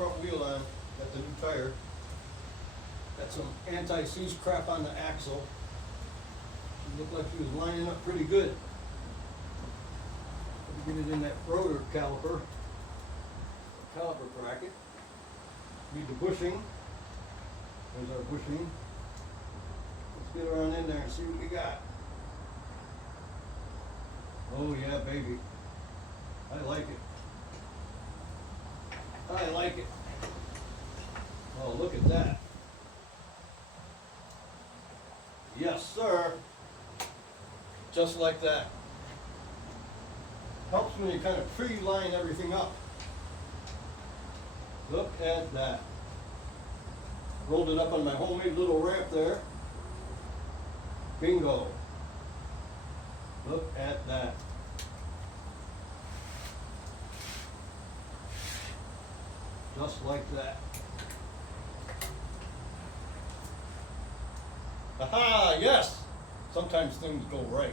front wheel on, got the new tire. Got some anti-seize crap on the axle. It looked like he was lining up pretty good. Get it in that rotor caliper bracket. Need the bushing. There's our bushing. Let's get around in there and see what we got. Oh yeah, baby. I like it. I like it. Oh, look at that. Yes, sir. Just like that. Helps when you kind of pre-line everything up. Look at that. Rolled it up on my homemade little ramp there. Bingo. Look at that. Just like that. Aha, yes! Sometimes things go right.